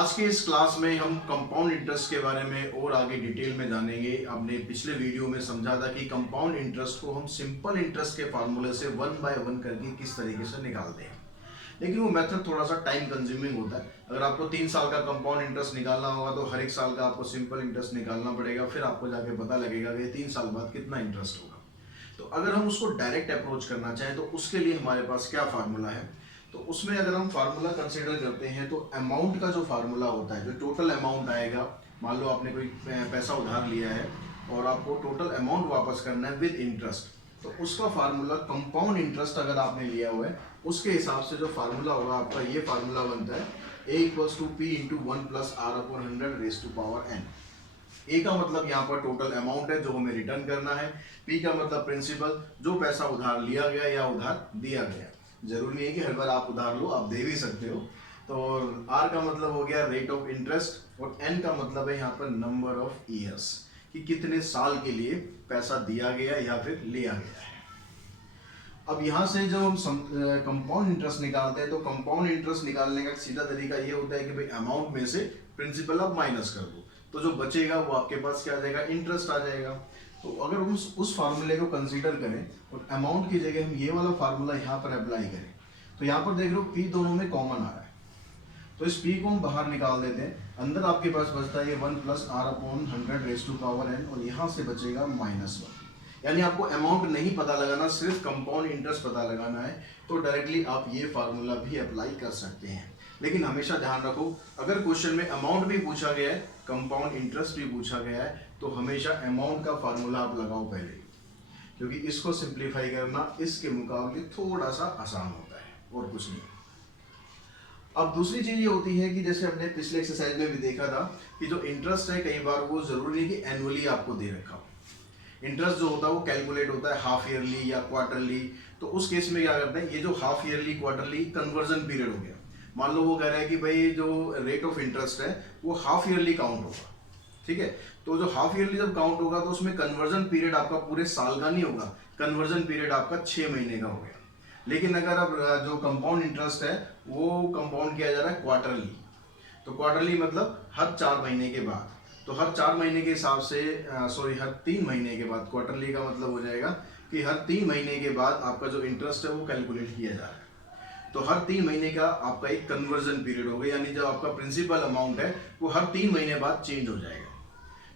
आज के इस क्लास में हम कंपाउंड इंटरेस्ट के बारे में और आगे डिटेल में जानेंगे। आपने पिछले वीडियो में समझा था कि कंपाउंड इंटरेस्ट को हम सिंपल इंटरेस्ट के फार्मूले से वन बाय वन करके किस तरीके से निकालते हैं, लेकिन वो मेथड थोड़ा सा टाइम कंज्यूमिंग होता है। अगर आपको 3 साल का कंपाउंड इंटरेस्ट निकालना होगा तो हर एक साल का आपको सिंपल इंटरेस्ट निकालना पड़ेगा, फिर आपको जाके पता लगेगा कि 3 साल बाद कितना इंटरेस्ट होगा। तो अगर हम उसको डायरेक्ट अप्रोच करना चाहें तो उसके लिए हमारे पास क्या फार्मूला है, तो उसमें अगर हम फार्मूला कंसीडर करते हैं तो अमाउंट का जो फार्मूला होता है, जो टोटल अमाउंट आएगा, मान लो आपने कोई पैसा उधार लिया है और आपको टोटल अमाउंट वापस करना है विद इंटरेस्ट, तो उसका फार्मूला कंपाउंड इंटरेस्ट अगर आपने लिया हुआ है उसके हिसाब से जो फार्मूला होगा आपका ये फार्मूला बनता है a equals to P into one plus R upon 100 raise to power n। A का मतलब यहाँ पर टोटल अमाउंट है जो हमें रिटर्न करना है, पी का मतलब प्रिंसिपल, जो पैसा उधार लिया गया या उधार दिया गया। जरूरी नहीं है कि हर बार आप उधार लो, आप दे भी सकते हो। तो आर का मतलब हो गया रेट ऑफ इंटरेस्ट और एन का मतलब है यहाँ पर नंबर ऑफ ईयर्स, कि कितने साल के लिए पैसा दिया गया या फिर लिया गया है। अब यहाँ से जब हम कंपाउंड इंटरेस्ट निकालते हैं तो कंपाउंड इंटरेस्ट निकालने का सीधा तरीका ये होता है कि भाई अमाउंट में से प्रिंसिपल आप माइनस कर दो, तो जो बचेगा वो आपके पास क्या आ जाएगा, इंटरेस्ट आ जाएगा। तो अगर हम उस फार्मूले को कंसीडर करें और अमाउंट की जगह हम ये वाला फार्मूला यहाँ पर अप्लाई करें, तो यहाँ पर देख लो पी दोनों में कॉमन आ रहा है, तो इस पी को हम बाहर निकाल देते हैं। अंदर आपके पास बचता है ये 1 plus R upon 100 raise to power n और यहाँ से बचेगा -1। यानी आपको अमाउंट नहीं पता लगाना, सिर्फ कंपाउंड इंटरेस्ट पता लगाना है, तो डायरेक्टली आप ये फार्मूला भी अप्लाई कर सकते हैं। लेकिन हमेशा ध्यान रखो, अगर क्वेश्चन में अमाउंट भी पूछा गया है, कंपाउंड इंटरेस्ट भी पूछा गया है, तो हमेशा अमाउंट का फार्मूला आप लगाओ पहले, क्योंकि इसको सिंप्लीफाई करना इसके मुकाबले थोड़ा सा आसान होता है और कुछ नहीं। अब दूसरी चीज ये होती है कि जैसे हमने पिछले एक्सरसाइज में भी देखा था कि जो इंटरेस्ट है कई बार वो जरूरी नहीं कि एनुअली आपको दे रखा हो। इंटरेस्ट जो होता है वो कैलकुलेट होता है हाफ ईयरली या क्वार्टरली। तो उस केस में क्या करते हैं, ये जो half yearly quarterly conversion period हो गया, मान लो वो कह रहा है कि भाई जो रेट ऑफ इंटरेस्ट है वो हाफ ईयरली काउंट होगा, ठीक है। तो जो हाफ ईयरली जब काउंट होगा तो उसमें कन्वर्जन पीरियड आपका पूरे साल का नहीं होगा, कन्वर्जन पीरियड आपका 6 महीने का हो गया। लेकिन अगर अब जो कंपाउंड इंटरेस्ट है वो कंपाउंड किया जा रहा है क्वार्टरली, तो क्वार्टरली मतलब हर 4 महीने के बाद, तो हर 4 महीने के हिसाब से हर 3 महीने के बाद, क्वार्टरली का मतलब हो जाएगा कि हर 3 महीने के बाद आपका जो इंटरेस्ट है वो कैलकुलेट किया जा रहा है। तो हर 3 महीने का आपका एक कन्वर्जन पीरियड होगा, यानी जो आपका प्रिंसिपल अमाउंट है वो हर 3 महीने बाद चेंज हो जाएगा।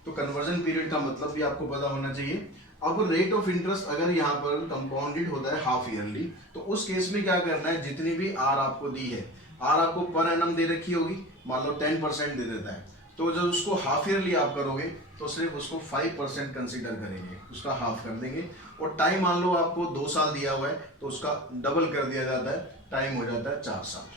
तो कन्वर्जन पीरियड का मतलब भी आपको पता होना चाहिए। अब रेट ऑफ इंटरेस्ट अगर यहाँ पर कंपाउंडेड होता है हाफ ईयरली, तो उस केस में क्या करना है, जितनी भी आर आपको दी है, आर आपको पर एनम दे रखी होगी, मान लो 10% दे देता है, तो जब उसको हाफ ईयरली आप करोगे तो सिर्फ उसको 5% कंसीडर करेंगे, उसका हाफ कर देंगे। और टाइम मान लो आपको 2 साल दिया हुआ है तो उसका डबल कर दिया जाता है, टाइम हो जाता है 4 साल,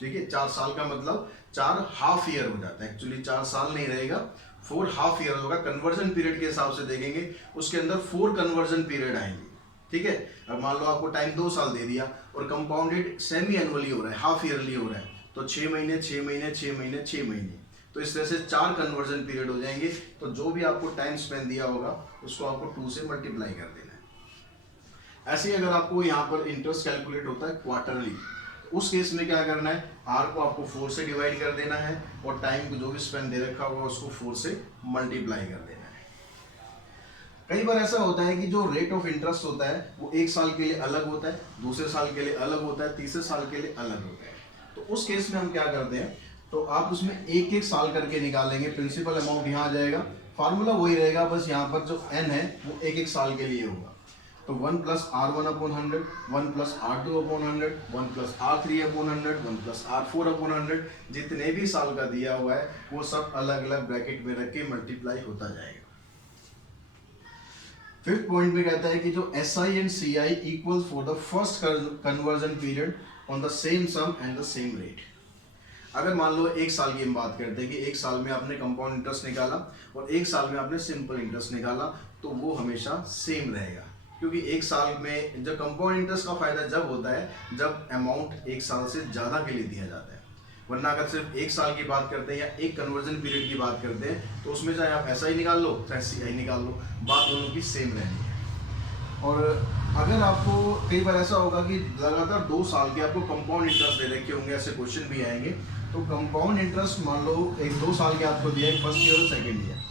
ठीक है। 4 साल का मतलब 4 हाफ ईयर हो जाता है, एक्चुअली 4 साल नहीं रहेगा, 4 हाफ ईयर होगा। कन्वर्जन पीरियड के हिसाब से देखेंगे उसके अंदर 4 कन्वर्जन पीरियड आएंगे, ठीक है। अब मान लो आपको टाइम 2 साल दे दिया और कंपाउंडेड सेमी एनुअली हो रहा है, हाफ ईयरली हो रहा है, तो 6 महीने 6 महीने 6 महीने 6 महीने, तो इस तरह से 4 कन्वर्जन पीरियड हो जाएंगे। तो जो भी आपको टाइम स्पेंड दिया होगा उसको आपको 2 से मल्टीप्लाई कर देना है। ऐसे ही अगर आपको यहाँ पर इंटरेस्ट कैलकुलेट होता है क्वार्टरली, उस केस में क्या करना है, आर को आपको 4 से डिवाइड कर देना है और टाइम को जो भी स्पेंड दे रखा होगा उसको 4 से मल्टीप्लाई कर देना है। कई बार ऐसा होता है कि जो रेट ऑफ इंटरेस्ट होता है वो 1 साल के लिए अलग होता है, दूसरे साल के लिए अलग होता है, तीसरे साल के लिए अलग होता है। तो उस केस में हम क्या करते हैं, तो आप उसमें एक साल करके निकालेंगे, प्रिंसिपल अमाउंट यहाँ आ जाएगा, फार्मूला वही रहेगा, बस यहाँ पर जो एन है वो 1 साल के लिए होगा। तो 1 plus R 1 upon 100, 1 plus R 2 upon 100, 1 plus R 3 upon 100, 1 plus R 4 upon 100, जितने भी साल का दिया हुआ है वो सब अलग अलग ब्रैकेट में रख के मल्टीप्लाई होता जाएगा। 5th पॉइंट में कहता है कि जो S I and C I equal for the first conversion period on the same sum and the same rate. अगर मान लो 1 साल की हम बात करते हैं कि 1 साल में आपने कंपाउंड इंटरेस्ट निकाला और 1 साल में आपने सिंपल इंटरेस्ट निकाला, तो वो हमेशा सेम रहेगा, क्योंकि 1 साल में जो कंपाउंड इंटरेस्ट का फायदा जब होता है जब अमाउंट 1 साल से ज़्यादा के लिए दिया जाता है, वरना अगर सिर्फ 1 साल की बात करते हैं या एक कन्वर्जन पीरियड की बात करते हैं तो उसमें चाहे आप ऐसा ही निकाल लो चाहे सी आई निकाल लो, बात दोनों की सेम रहनी है। और अगर आपको कई बार ऐसा होगा कि लगातार 2 साल के आपको कंपाउंड इंटरेस्ट दे रखे होंगे, ऐसे क्वेश्चन भी आएंगे, तो कंपाउंड इंटरेस्ट मान लो 2 साल के आपको दिया है, फर्स्ट ईयर और सेकेंड ईयर,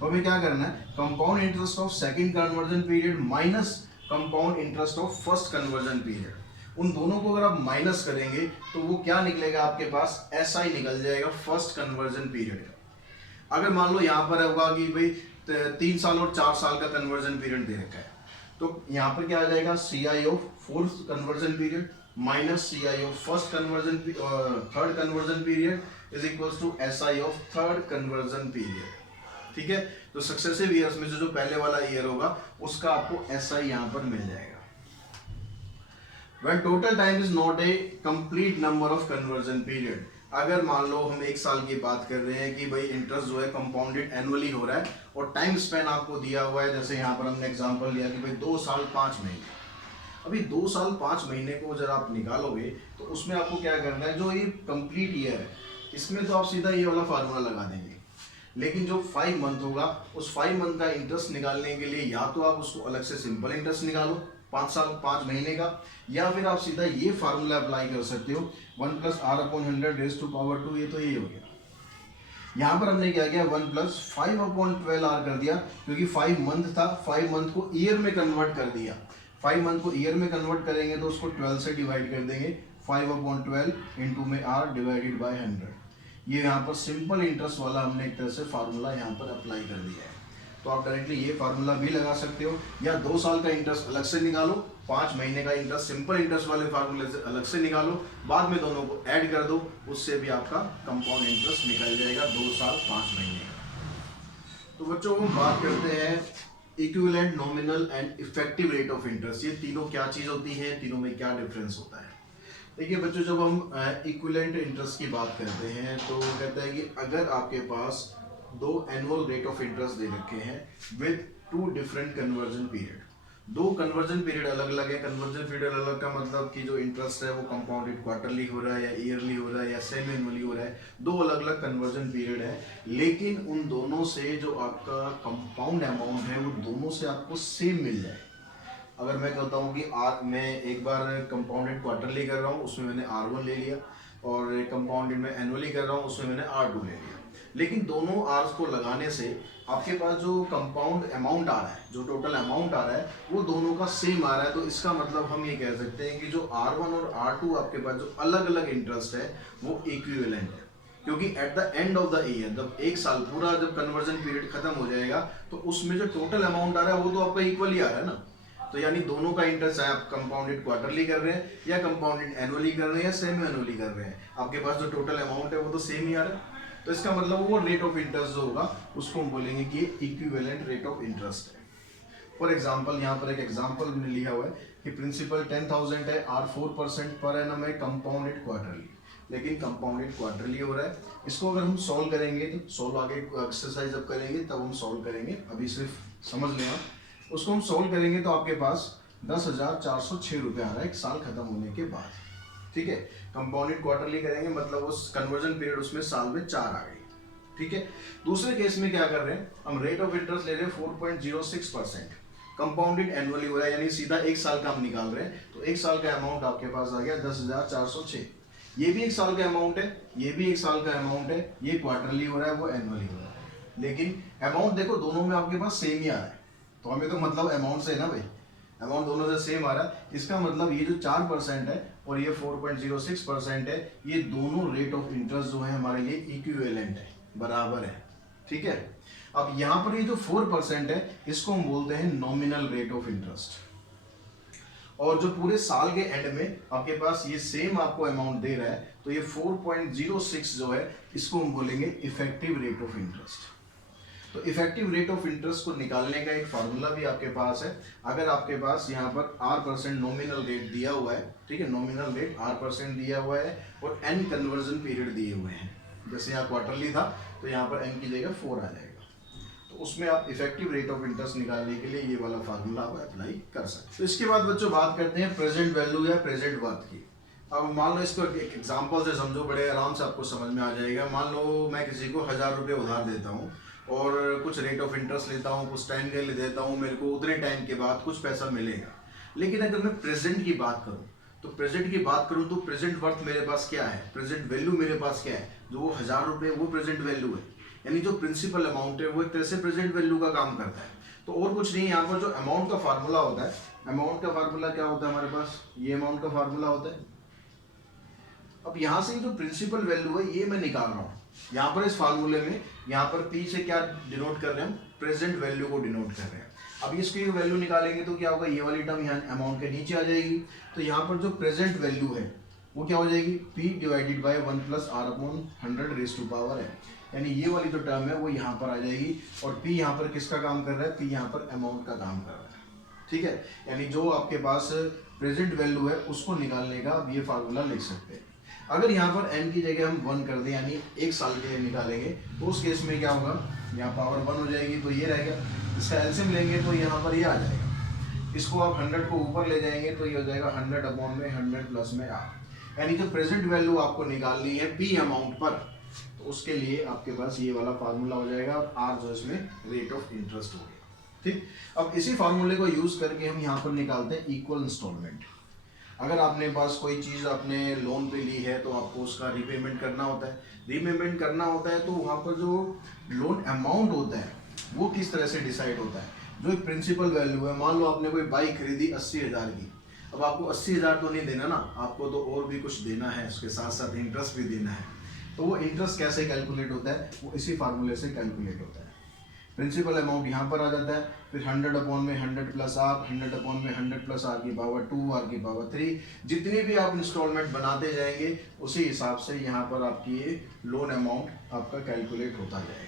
तो हमें क्या करना है, compound interest of second conversion period minus compound interest of first conversion period, उन दोनों को अगर आप माइनस करेंगे तो वो क्या निकलेगा आपके पास, SI निकल जाएगा फर्स्ट कन्वर्जन पीरियड का। अगर मान लो यहाँ पर होगा कि भाई 3 साल और 4 साल का कन्वर्जन पीरियड दे रखा है, तो यहाँ पर क्या आ जाएगा, CI of fourth conversion period minus CI of first conversion third conversion period is equals to SI of third conversion period. ठीक है, तो सक्सेसिव ईयर्स में से जो पहले वाला ईयर होगा उसका आपको SI यहाँ पर मिल जाएगा। When total time is not a complete number of conversion period, अगर मान लो हम 1 साल की बात कर रहे हैं कि भाई इंटरेस्ट जो है कंपाउंडेड एनुअली हो रहा है और टाइम स्पेन आपको दिया हुआ है, जैसे यहाँ पर हमने एग्जांपल लिया कि भाई 2 साल 5 महीने, अभी 2 साल 5 महीने को जरा आप निकालोगे तो उसमें आपको क्या करना है, जो ये कंप्लीट ईयर है इसमें तो आप सीधा ये वाला फार्मूला लगा देंगे, लेकिन जो 5 मंथ होगा उस 5 मंथ का इंटरेस्ट निकालने के लिए या तो आप उसको अलग से सिंपल इंटरेस्ट निकालो 5 साल 5 महीने का, या फिर आप सीधा ये फार्मूला अप्लाई कर सकते हो 1 + r/100 रेज़ टू पावर 2, ये तो ये हो गया। यहाँ पर हमने क्या किया, 1 + 5/12r कर दिया, क्योंकि 5 मंथ था, 5 मंथ को ईयर में कन्वर्ट कर दिया। 5 मंथ को ईयर में कन्वर्ट करेंगे तो उसको 12 से डिवाइड कर देंगे, 5/12 इंटू में r डिवाइडेड बाई 100। ये यहाँ पर सिंपल इंटरेस्ट वाला हमने एक तरह से फार्मूला यहाँ पर अप्लाई कर दिया है। तो आप डायरेक्टली ये फार्मूला भी लगा सकते हो, या 2 साल का इंटरेस्ट अलग से निकालो, 5 महीने का इंटरेस्ट सिंपल इंटरेस्ट वाले फार्मूले से अलग से निकालो, बाद में दोनों को ऐड कर दो, उससे भी आपका कंपाउंड इंटरेस्ट निकल जाएगा 2 साल 5 महीने का। तो बच्चों हम बात करते हैं equivalent, nominal and effective rate of interest. ये तीनों क्या चीज़ होती है, तीनों में क्या डिफरेंस होता है। देखिए बच्चों, जब हम इक्विवेलेंट इंटरेस्ट की बात करते हैं तो कहता है कि अगर आपके पास 2 एनुअल रेट ऑफ इंटरेस्ट दे रखे हैं with 2 different conversion period, 2 conversion period अलग अलग है। कन्वर्जन पीरियड अलग का मतलब कि जो इंटरेस्ट है वो कंपाउंडेड क्वार्टरली हो रहा है या ईयरली हो रहा है या सेमी एनुअली हो रहा है, 2 अलग अलग कन्वर्जन पीरियड है, लेकिन उन दोनों से जो आपका कंपाउंड अमाउंट है वो दोनों से आपको सेम मिल जाए। अगर मैं कहता हूँ कि मैं एक बार कंपाउंडेड क्वार्टरली कर रहा हूँ, उसमें मैंने R1 ले लिया, और कंपाउंडेड में एनुअली कर रहा हूँ उसमें मैंने R2 ले लिया, लेकिन दोनों आर्स को लगाने से आपके पास जो कंपाउंड अमाउंट आ रहा है, जो टोटल अमाउंट आ रहा है वो दोनों का सेम आ रहा है। तो इसका मतलब हम ये कह सकते हैं कि जो R1 और R2 आपके पास जो अलग अलग इंटरेस्ट है वो इक्विवेलेंट है, क्योंकि eight the end of the year, जब 1 साल पूरा जब कन्वर्जन पीरियड खत्म हो जाएगा तो उसमें जो टोटल अमाउंट आ रहा है वो तो आपका इक्वल ही आ रहा है ना। तो यानी दोनों का इंटरेस्ट है, आप कंपाउंडेड क्वार्टरली कर रहे हैं या कंपाउंडेड एनुअली कर रहे हैं या सेमी एनुअली कर रहे हैं, आपके पास जो टोटल अमाउंट है वो तो सेम ही आ रहा है। तो इसका मतलब वो रेट ऑफ इंटरेस्ट जो होगा उसको हम बोलेंगे कि इक्विवेलेंट रेट ऑफ इंटरेस्ट है। फॉर एग्जांपल, यहाँ पर एक एग्जांपल हमने लिया हुआ है कि प्रिंसिपल 10,000 है, R 4% पर एनम है, कंपाउंडेड क्वार्टरली, लेकिन कंपाउंडेड क्वार्टरली हो रहा है। इसको अगर हम सॉल्व करेंगे तो सॉल्व आगे एक्सरसाइज जब करेंगे तब हम सॉल्व करेंगे, अभी सिर्फ समझ लें आप। उसको हम सॉल्व करेंगे तो आपके पास 10,406 रुपये आ रहा है 1 साल खत्म होने के बाद। ठीक है, कंपाउंडेड क्वार्टरली करेंगे मतलब उस कन्वर्जन पीरियड उसमें साल में 4 आ गई। ठीक है, दूसरे केस में क्या कर रहे हैं, हम रेट ऑफ इंटरेस्ट ले रहे हैं 4.06%, कंपाउंडेड एनुअली हो रहा है, यानी सीधा 1 साल का हम निकाल रहे हैं। तो 1 साल का अमाउंट आपके पास आ गया 10,406। ये भी 1 साल का अमाउंट है, ये भी 1 साल का अमाउंट है, ये क्वार्टरली हो रहा है, वो एनुअली हो रहा है, लेकिन अमाउंट देखो दोनों में आपके पास सेम ही आ रहा है। तो हमें तो मतलब अमाउंट से है ना भाई, अमाउंट दोनों से सेम आ रहा है। इसका मतलब ये जो 4% है और ये 4.06% है, ये दोनों रेट ऑफ इंटरेस्ट जो है हमारे लिए इक्विवेलेंट है, बराबर है। ठीक है, अब यहाँ पर ये जो 4% है इसको हम बोलते हैं नॉमिनल रेट ऑफ इंटरेस्ट, और जो पूरे साल के एंड में आपके पास ये सेम आपको अमाउंट दे रहा है तो ये 4.06 जो है इसको हम बोलेंगे इफेक्टिव रेट ऑफ इंटरेस्ट। तो इफेक्टिव रेट ऑफ इंटरेस्ट को निकालने का एक फार्मूला भी आपके पास है। अगर आपके पास यहाँ पर R% नॉमिनल रेट दिया हुआ है, ठीक है, नॉमिनल रेट R% दिया हुआ है और n कन्वर्जन पीरियड दिए हुए हैं, जैसे यहाँ क्वार्टरली था तो यहाँ पर n की जगह 4 आ जाएगा, तो उसमें आप इफेक्टिव रेट ऑफ इंटरेस्ट निकालने के लिए ये वाला फार्मूला आप अप्लाई कर सकते हैं। तो इसके बाद बच्चों बात करते हैं प्रेजेंट वैल्यू या प्रेजेंट वर्थ की। अब मान लो इसको एक एग्जाम्पल से समझो, बड़े आराम से आपको समझ में आ जाएगा। मान लो मैं किसी को 1,000 रुपये उधार देता हूँ, और कुछ रेट ऑफ इंटरेस्ट लेता हूँ, कुछ टाइम के लिए देता हूँ, मेरे को उतने टाइम के बाद कुछ पैसा मिलेगा। लेकिन अगर मैं प्रेजेंट की बात करूँ तो प्रेजेंट वर्थ मेरे पास क्या है, प्रेजेंट वैल्यू मेरे पास क्या है, जो वो 1000 रुपये वो प्रेजेंट वैल्यू है। यानी जो प्रिंसिपल अमाउंट है वो एक तरह से प्रेजेंट वैल्यू का काम करता है। तो और कुछ नहीं, यहाँ पर जो अमाउंट का फार्मूला होता है, अमाउंट का फार्मूला क्या होता है हमारे पास, ये अमाउंट का फार्मूला होता है। अब यहाँ से जो प्रिंसिपल वैल्यू है ये मैं निकाल रहा हूँ, यहाँ पर इस फार्मूले में यहाँ पर P से क्या डिनोट कर रहे हैं हम, प्रेजेंट वैल्यू को डिनोट कर रहे हैं। अब इसकी वैल्यू निकालेंगे तो क्या होगा, ये वाली टर्म यहाँ अमाउंट के नीचे आ जाएगी। तो यहाँ पर जो प्रेजेंट वैल्यू है वो क्या हो जाएगी, P divided by 1 + r/100 raise to power है। यानी ये वाली जो टर्म है वो यहाँ पर आ जाएगी। और P यहाँ पर किसका काम कर रहा है, P यहाँ पर अमाउंट का काम कर रहा है। ठीक है, यानी जो आपके पास प्रेजेंट वैल्यू है उसको निकालने का आप ये फार्मूला लिख सकते हैं। अगर यहाँ पर n की जगह हम 1 कर दें, यानी 1 साल के लिए निकालेंगे, तो उस केस में क्या होगा, यहाँ पावर 1 हो जाएगी तो ये रहेगा। इसका एलसीएम लेंगे तो यहाँ पर ये आ जाएगा। इसको आप 100 को ऊपर ले जाएंगे तो ये हो जाएगा 100/100 प्लस में r। यानी जो प्रेजेंट वैल्यू आपको निकालनी है P अमाउंट पर, तो उसके लिए आपके पास ये वाला फार्मूला हो जाएगा और r जो इसमें रेट ऑफ इंटरेस्ट हो गया। ठीक, अब इसी फार्मूले को यूज करके हम यहाँ पर निकालते हैं इक्वल इंस्टॉलमेंट। अगर आपने पास कोई चीज़ आपने लोन पे ली है तो आपको उसका रीपेमेंट करना होता है। रीपेमेंट करना होता है तो वहाँ पर जो लोन अमाउंट होता है वो किस तरह से डिसाइड होता है, जो एक प्रिंसिपल वैल्यू है। मान लो आपने कोई बाइक खरीदी 80,000 की, अब आपको 80,000 तो नहीं देना ना, आपको तो और भी कुछ देना है, उसके साथ साथ इंटरेस्ट भी देना है। तो वो इंटरेस्ट कैसे कैलकुलेट होता है, वो इसी फार्मूले से कैलकुलेट होता है। प्रिंसिपल अमाउंट यहाँ पर आ जाता है, फिर 100/100 प्लस r, 100/100 प्लस r की पावर 2, r की पावर 3, जितनी भी आप इंस्टॉलमेंट बनाते जाएंगे उसी हिसाब से यहाँ पर आपकी ये लोन अमाउंट आपका कैलकुलेट होता जाएगा।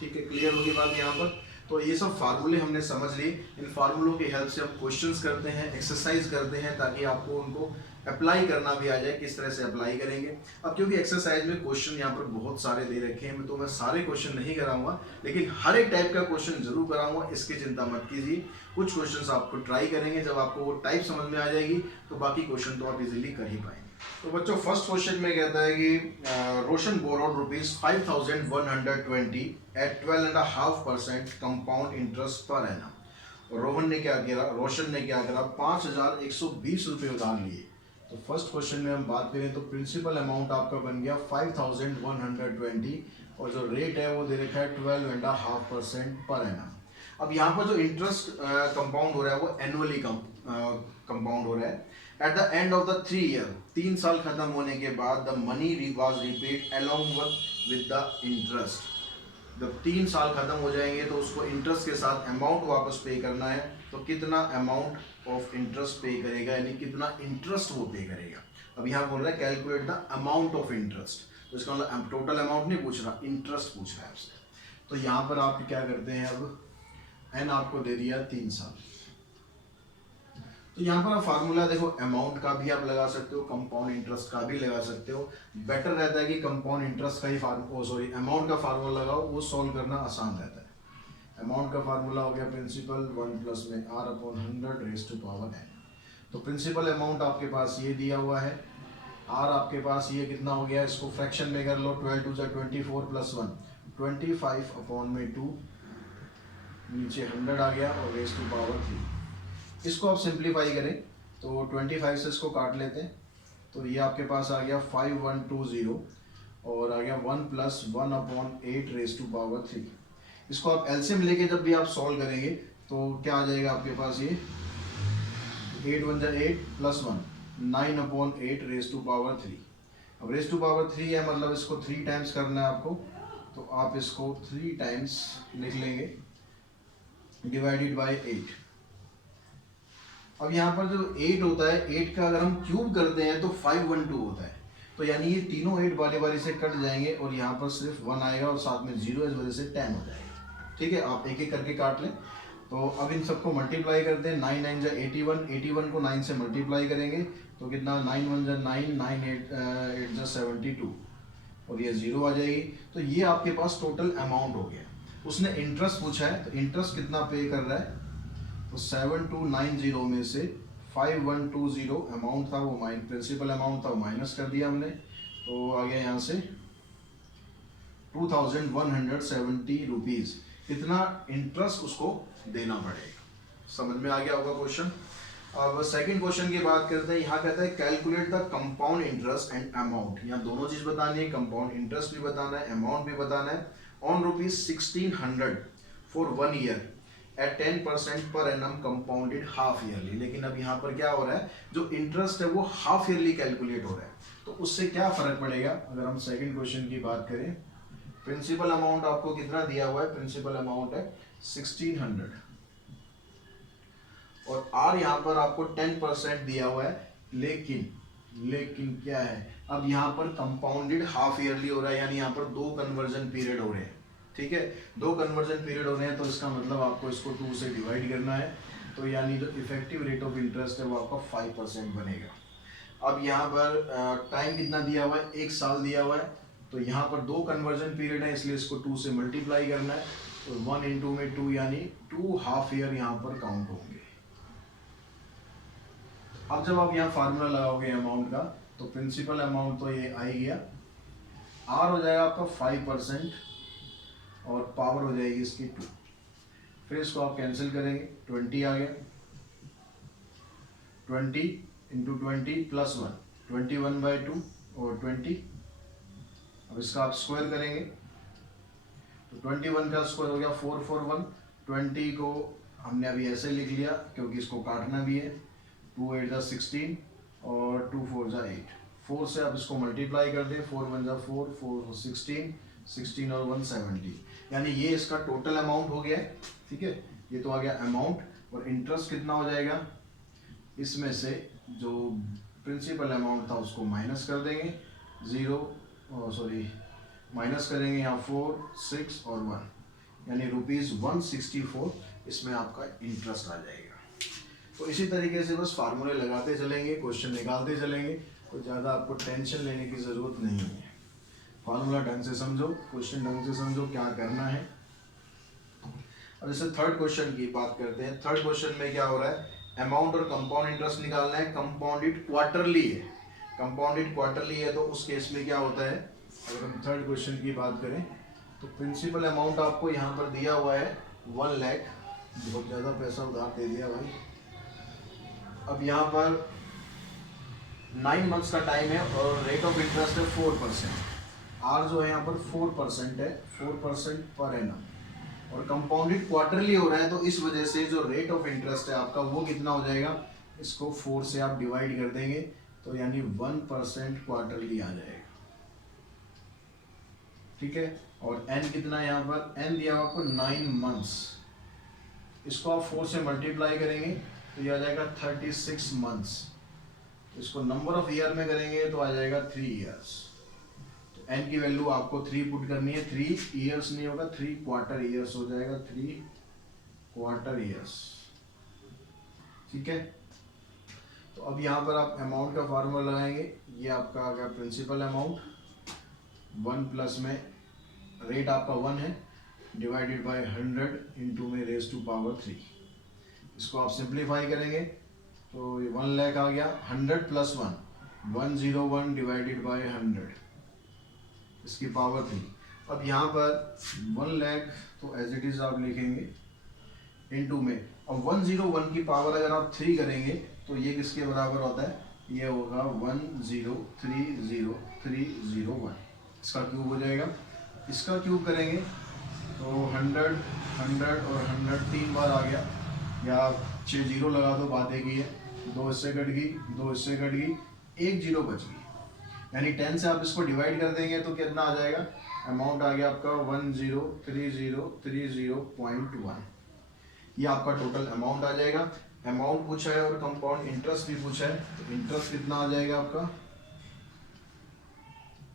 ठीक है, क्लियर होगी बात यहाँ पर। तो ये सब फार्मूले हमने समझ लिए। इन फार्मूलों की हेल्प से हम क्वेश्चंस करते हैं, एक्सरसाइज करते हैं, ताकि आपको उनको अप्लाई करना भी आ जाए, किस तरह से अप्लाई करेंगे। अब क्योंकि एक्सरसाइज में क्वेश्चन यहाँ पर बहुत सारे दे रखे हैं, तो मैं सारे क्वेश्चन नहीं कराऊंगा, लेकिन हर एक टाइप का क्वेश्चन जरूर कराऊंगा, इसकी चिंता मत कीजिए। कुछ क्वेश्चंस आपको ट्राई करेंगे, जब आपको वो टाइप समझ में आ जाएगी तो बाकी क्वेश्चन तो आप इजीली कर ही पाएंगे। तो बच्चों, फर्स्ट क्वेश्चन में कहता है कि Roshan borrowed ₹5,120 at 12.5% compound interest पर एनम। रोशन ने क्या करा, 5,120 रुपये उधार लिए। तो फर्स्ट क्वेश्चन में हम बात करें तो प्रिंसिपल अमाउंट आपका बन गया 5,120 और जो रेट है वो दे रखा है 12.5% पर एनम। अब यहाँ पर जो इंटरेस्ट कंपाउंड हो रहा है वो एनुअली कंपाउंड हो रहा है। Eight the end of the 3 year, 3 साल खत्म होने के बाद, the money was repaid along with the interest. जब 3 साल खत्म हो जाएंगे तो उसको इंटरेस्ट के साथ अमाउंट वापस पे करना है। तो कितना अमाउंट ऑफ इंटरेस्ट पे करेगा, यानी कितना इंटरेस्ट वो पे करेगा। अब यहाँ बोल रहा है calculate the amount of interest, तो इसका मतलब टोटल अमाउंट नहीं पूछ रहा, इंटरेस्ट पूछ रहा है आपसे। तो यहाँ पर आप क्या करते हैं, अब एन आपको दे दिया 3 साल। तो यहाँ पर आप फार्मूला देखो, अमाउंट का भी आप लगा सकते हो, कंपाउंड इंटरेस्ट का भी लगा सकते हो। बेटर रहता है कि कंपाउंड इंटरेस्ट का ही अमाउंट का फार्मूला लगाओ, वो सॉल्व करना आसान रहता है। अमाउंट का फार्मूला हो गया प्रिंसिपल 1 प्लस में r/100 raise to power n। तो प्रिंसिपल अमाउंट आपके पास ये दिया हुआ है, r आपके पास ये कितना हो गया, इसको फ्रैक्शन में कर लो, 12 2 24 प्लस 1 25/2, नीचे 100 आ गया और रेज़ टू पावर 3। इसको आप सिंप्लीफाई करें तो 25 से इसको काट लेते हैं, तो ये आपके पास आ गया 5120 और आ गया 1 प्लस 1/8 रेज़ टू पावर 3। इसको आप एलसीएम लेके जब भी आप सॉल्व करेंगे तो क्या आ जाएगा आपके पास, ये 8 1 8 प्लस 1 9/8 रेज़ टू पावर 3। अब रेज़ टू पावर 3 है, मतलब इसको 3 टाइम्स करना है आपको, तो आप इसको 3 टाइम्स लिख लेंगे डिवाइडेड बाय 8। अब यहाँ पर जो 8 होता है, 8 का अगर हम क्यूब करते हैं तो 512 होता है। तो यानी ये तीनों 8 बारी बारी से कट जाएंगे और यहाँ पर सिर्फ 1 आएगा और साथ में 0, इस वजह से 10 हो जाएगा। ठीक है, आप एक एक करके काट लें। तो अब इन सबको मल्टीप्लाई करते हैं, 9 9 जा 81, 81 को 9 से मल्टीप्लाई करेंगे तो कितना, 9 1 जा 9, 9 8 जा 72 और ये 0 आ जाएगी। तो ये आपके पास टोटल अमाउंट हो गया। उसने इंटरेस्ट पूछा है, तो इंटरेस्ट कितना पे कर रहा है, तो 7290 में से 5120 अमाउंट था, वो प्रिंसिपल अमाउंट था, वो माइनस कर दिया हमने, तो आ गया यहाँ से 2170 रुपीज, इतना इंटरेस्ट उसको देना पड़ेगा। समझ में आ गया होगा क्वेश्चन। अब सेकंड क्वेश्चन की बात करते हैं। यहाँ कहता है calculate the compound interest and amount. यहाँ दोनों चीज बतानी है, कंपाउंड इंटरेस्ट भी बताना है, अमाउंट भी बताना है। On ₹1600 for 1 year eight 10% per annum compounded half yearly. लेकिन अब यहाँ पर क्या हो रहा है, जो इंटरेस्ट है वो हाफ ईयरली कैलकुलेट हो रहा है, तो उससे क्या फर्क पड़ेगा। अगर हम सेकंड क्वेश्चन की बात करें, प्रिंसिपल अमाउंट आपको कितना दिया हुआ है, प्रिंसिपल अमाउंट है 1600 और आर यहाँ पर आपको 10% दिया हुआ है। लेकिन क्या है, अब यहाँ पर कंपाउंडेड हाफ ईयरली हो रहा है, यानी यहाँ पर 2 कन्वर्जन पीरियड हो रहे हैं। ठीक है, 2 कन्वर्जन पीरियड हो रहे हैं, तो इसका मतलब आपको इसको 2 से डिवाइड करना है, तो यानी जो इफेक्टिव रेट ऑफ इंटरेस्ट है वो आपका 5% बनेगा। अब यहाँ पर टाइम कितना दिया हुआ है, 1 साल दिया हुआ है, तो यहाँ पर 2 कन्वर्जन पीरियड है, इसलिए इसको 2 से मल्टीप्लाई करना है, तो 1 × में 2 यानी 2 हाफ ईयर यहाँ पर काउंट होंगे। अब जब आप यहाँ फार्मूला लगाओगे अमाउंट का, तो प्रिंसिपल अमाउंट तो ये आ ही गया, आर हो जाएगा आपका 5% और पावर हो जाएगी इसकी 2। फिर इसको आप कैंसिल करेंगे, 20 आ गया, 20 × 20 + 1 21/2 और 20। अब इसका आप स्क्वायर करेंगे, तो 21 का स्क्वायर हो गया 441। 20 को हमने अभी ऐसे लिख लिया क्योंकि इसको काटना भी है, 2 × 8 = 16 और 2 × 4 = 8। 4 से आप इसको मल्टीप्लाई कर दें, 4 × 1 = 4, 4 × 16, 16 और 1 70, यानी ये इसका टोटल अमाउंट हो गया है। ठीक है, ये तो आ गया अमाउंट, और इंटरेस्ट कितना हो जाएगा, इसमें से जो प्रिंसिपल अमाउंट था उसको माइनस कर देंगे, माइनस करेंगे यहाँ 4, 6 और 1, यानी ₹164 इसमें आपका इंटरेस्ट आ जाएगा। तो इसी तरीके से बस फार्मूले लगाते चलेंगे, क्वेश्चन निकालते चलेंगे, तो ज़्यादा आपको टेंशन लेने की ज़रूरत नहीं है। फार्मूला ढंग से समझो, क्वेश्चन ढंग से समझो, क्या करना है। अब जैसे थर्ड क्वेश्चन की बात करते हैं। थर्ड क्वेश्चन में क्या हो रहा है, अमाउंट और कंपाउंड इंटरेस्ट निकालना है। कंपाउंडेड क्वार्टरली है, कंपाउंडेड क्वार्टरली है, तो उस केस में क्या होता है, अगर हम थर्ड क्वेश्चन की बात करें, तो प्रिंसिपल अमाउंट आपको यहाँ पर दिया हुआ है 1 लाख। बहुत ज़्यादा पैसा उधार दे दिया भाई। अब यहाँ पर 9 मंथ्स का टाइम है और रेट ऑफ इंटरेस्ट है 4%। आर जो है यहाँ पर 4% है, 4% पर एनम, और कंपाउंडेड क्वार्टरली हो रहा है, तो इस वजह से जो रेट ऑफ इंटरेस्ट है आपका वो कितना हो जाएगा, इसको 4 से आप डिवाइड कर देंगे, तो यानी 1% क्वार्टरली आ जाएगा। ठीक है, और एन कितना है, यहाँ पर एन दिया हुआ आपको 9 मंथ्स, इसको आप 4 से मल्टीप्लाई करेंगे तो ये आ जाएगा 36 मंथ्स। इसको नंबर ऑफ ईयर में करेंगे तो आ जाएगा 3 ईयर्स। तो एन की वैल्यू आपको 3 पुट करनी है, 3 ईयर्स नहीं होगा, 3 क्वार्टर ईयर्स हो जाएगा, 3 क्वार्टर ईयर्स। ठीक है, तो अब यहाँ पर आप अमाउंट का फार्मूला लगाएंगे, ये आपका आ गया प्रिंसिपल अमाउंट, 1 प्लस में रेट आपका 1 है, डिवाइडेड बाय 100 इंटू में रेज टू पावर 3। इसको आप सिंप्लीफाई करेंगे तो 1 लाख आ गया, 100 + 1 101 डिवाइडेड बाय 100, इसकी पावर 3। अब यहाँ पर 1 लाख तो एज इट इज आप लिखेंगे इनटू में, अब 101 की पावर अगर आप 3 करेंगे तो ये किसके बराबर होता है, ये होगा 1030301, इसका क्यूब हो जाएगा। इसका क्यूब करेंगे तो 100 100 और 100 3 बार आ गया, या 6 जीरो लगा दो, बात एक ही है, 2 इससे कट गई, 2 इससे कट गई, 1 जीरो बच गई, यानी 10 से आप इसको डिवाइड कर देंगे तो कितना आ जाएगा, अमाउंट आ गया आपका 1030301। ये आपका टोटल अमाउंट आ जाएगा। अमाउंट पूछा है और कंपाउंड इंटरेस्ट भी पूछा है, तो इंटरेस्ट कितना आ जाएगा आपका,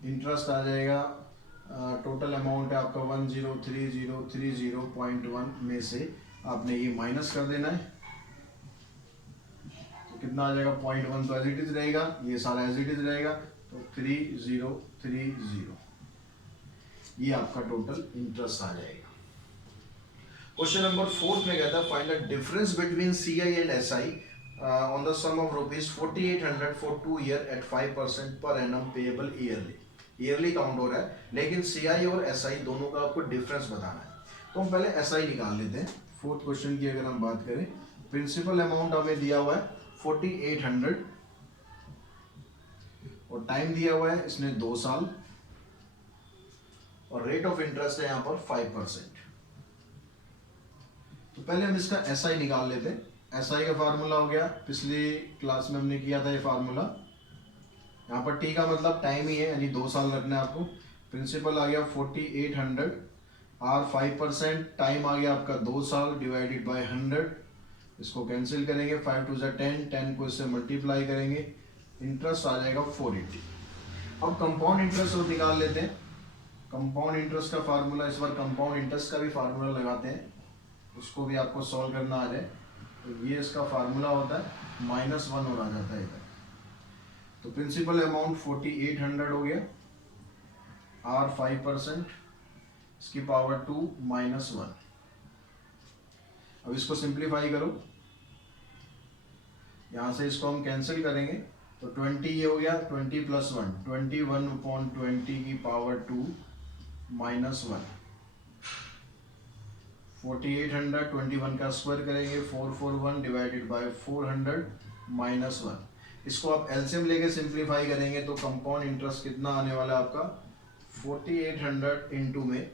इंटरेस्ट आ जाएगा टोटल अमाउंट है आपका 1030301 में से आपने ये माइनस कर देना है, तो कितना आ जाएगा 0.1, तो एज इट इज रहेगा, ये सारा एज इट इज रहेगा, तो 3030, ये आपका टोटल इंटरेस्ट आ जाएगा। क्वेश्चन नंबर 4 में कहता है find the difference between CI and SI on the sum of ₹4800 for 2 year at 5% per annum payable yearly. Yearly count हो रहा है, लेकिन सीआई और एसआई दोनों का आपको डिफरेंस बताना है। तो हम पहले एसआई निकाल लेते हैं। फोर्थ क्वेश्चन की अगर हम बात करें, प्रिंसिपल अमाउंट हमें दिया हुआ है 4800 और टाइम दिया हुआ है इसने 2 साल और रेट ऑफ इंटरेस्ट है यहाँ पर 5%। तो पहले हम इसका एसआई निकाल लेते हैं। एसआई का फार्मूला हो गया, पिछली क्लास में हमने किया था ये फार्मूला। यहाँ पर टी का मतलब टाइम ही है, यानी 2 साल रखना है आपको। प्रिंसिपल आ गया 4800, आर 5%, टाइम आ गया आपका 2 साल डिवाइडेड बाय 100। इसको कैंसिल करेंगे, 5 टू 10, 10 को इससे मल्टीप्लाई करेंगे, इंटरेस्ट आ जाएगा 480। अब कंपाउंड इंटरेस्ट और निकाल लेते हैं। कंपाउंड इंटरेस्ट का फार्मूला, इस बार कंपाउंड इंटरेस्ट का भी फार्मूला लगाते हैं, उसको भी आपको सॉल्व करना आ जाए। तो ये इसका फार्मूला होता है -1 और आ जाता है इधर। तो प्रिंसिपल अमाउंट 4800 हो गया, आर 5%, इसकी पावर 2 -1। अब इसको सिंप्लीफाई करो, यहां से इसको हम कैंसिल करेंगे तो 20 ये हो गया, 20 + 1 21/20 की पावर 2 -1। 4800 21 का स्क्वायर करेंगे, 441 डिवाइडेड बाय 400 -1। इसको आप एलसीएम लेके सिंप्लीफाई करेंगे तो कंपाउंड इंटरेस्ट कितना आने वाला है आपका 4800 इंटू में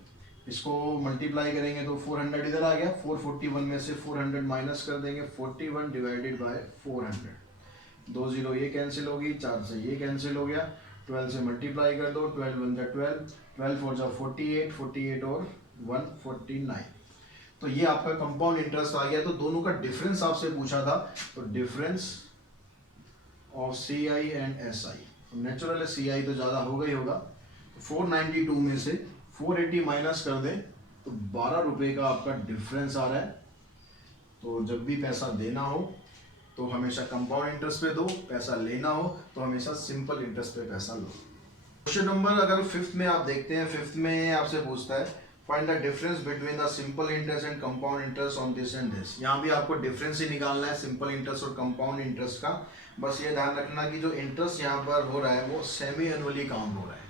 इसको मल्टीप्लाई करेंगे तो 400 इधर आ गया, 441 में से 400 माइनस कर देंगे, 41 डिवाइडेड बाय 400। 2 0 ये कैंसिल होगी, 4 से ये कैंसिल हो गया, 12 से मल्टीप्लाई कर दो, 12 1 जा 12, 12 4 जा 48, 48 और 149। तो ये आपका कंपाउंड इंटरेस्ट आ गया। तो दोनों का डिफरेंस आपसे पूछा था, तो difference of C I and S I, natural है सी आई तो ज़्यादा होगा ही होगा। 492 में से 480 माइनस कर दें तो 12 रुपये का आपका डिफरेंस आ रहा है। तो जब भी पैसा देना हो तो हमेशा कंपाउंड इंटरेस्ट पे दो, पैसा लेना हो तो हमेशा सिंपल इंटरेस्ट पे पैसा लो। क्वेश्चन नंबर अगर 5th में आप देखते हैं, 5th में आपसे पूछता है find the difference between the simple interest and compound interest on this and this. यहाँ भी आपको डिफरेंस ही निकालना है सिंपल इंटरेस्ट और कंपाउंड इंटरेस्ट का। बस ये ध्यान रखना कि जो इंटरेस्ट यहाँ पर हो रहा है वो सेमी एनुअली काउंट हो रहा है।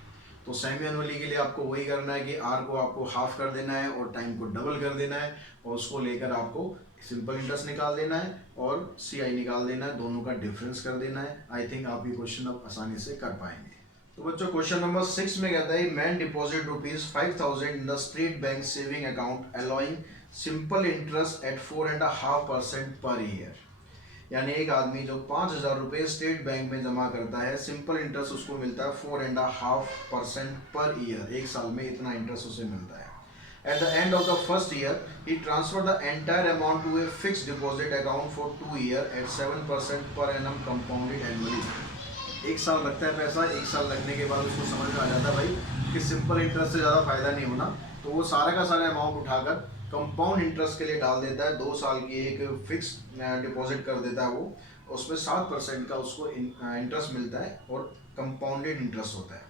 तो सेमी एनुअली के लिए आपको वही करना है कि आर को आपको हाफ कर देना है और टाइम को डबल कर देना है और उसको लेकर आपको सिंपल इंटरेस्ट निकाल देना है और सीआई निकाल देना है, दोनों का डिफरेंस कर देना है। आई थिंक आप ये क्वेश्चन अब आसानी से कर पाएंगे। तो बच्चों क्वेश्चन नंबर 6 में कहता है man deposit ₹5000 in the state bank saving account allowing simple interest eight 4.5% per year. यानी एक आदमी जो 5000 रुपये स्टेट बैंक में जमा करता है, सिंपल इंटरेस्ट उसको मिलता है 4.5% पर ईयर। एक साल में इतना इंटरेस्ट उसे मिलता है। At the end of the first year, he transferred the entire amount to a fixed deposit account for 2 years at 7% per annum compounded annually. एक साल लगता है पैसा, एक साल लगने के बाद उसको समझ में आ जाता है भाई कि सिंपल इंटरेस्ट से ज़्यादा फायदा नहीं होना, तो वो सारा का सारा अमाउंट उठाकर कंपाउंड इंटरेस्ट के लिए डाल देता है। 2 साल की एक फिक्स डिपॉजिट कर देता है वो, उसमें 7% का उसको इंटरेस्ट मिलता है और कंपाउंडेड इंटरेस्ट होता है।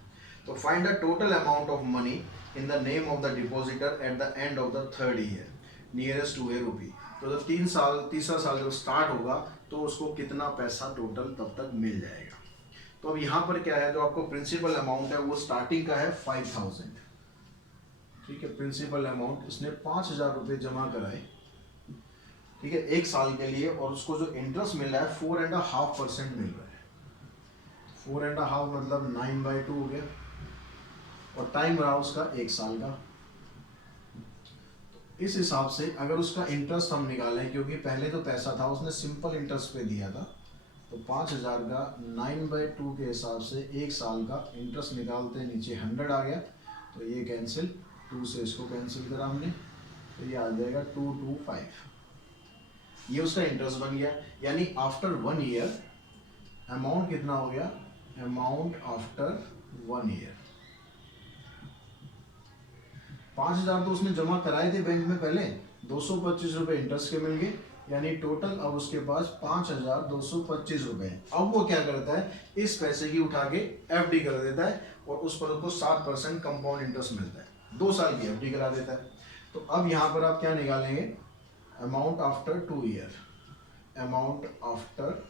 तो find the total amount of money in the name of the depositor at the end of the 3rd year nearest to a rupee. तो जब तीसरा साल जब स्टार्ट होगा तो उसको कितना पैसा टोटल तब तक मिल जाएगा। तो अब यहाँ पर क्या है, जो आपको प्रिंसिपल अमाउंट है वो स्टार्टिंग का है 5000, ठीक है। प्रिंसिपल अमाउंट इसने 5000 रुपये जमा कराए, ठीक है, एक साल के लिए, और उसको जो इंटरेस्ट मिल रहा है 4.5% मिल रहा है। 4.5 मतलब 9/2 हो गया और टाइम रहा उसका 1 साल का। तो इस हिसाब से अगर उसका इंटरेस्ट हम निकालें, क्योंकि पहले तो पैसा था उसने सिंपल इंटरेस्ट पे दिया था, तो 5000 का 9/2 के हिसाब से 1 साल का इंटरेस्ट निकालते हैं, नीचे 100 आ गया तो ये कैंसिल, 2 से इसको कैंसिल करा हमने तो ये आ जाएगा 225। ये उसका इंटरेस्ट बन गया। यानी आफ्टर 1 ईयर अमाउंट कितना हो गया, अमाउंट आफ्टर 1 ईयर 5000 तो उसने जमा कराए थे बैंक में पहले, 225 रुपये इंटरेस्ट के मिल गए, यानी टोटल अब उसके पास 5225 रुपये हैं। अब वो क्या करता है, इस पैसे की उठा के एफडी कर देता है और उस पर उसको 7% कंपाउंड इंटरेस्ट मिलता है, 2 साल की एफडी करा देता है। तो अब यहाँ पर आप क्या निकालेंगे, amount after 2 year, amount after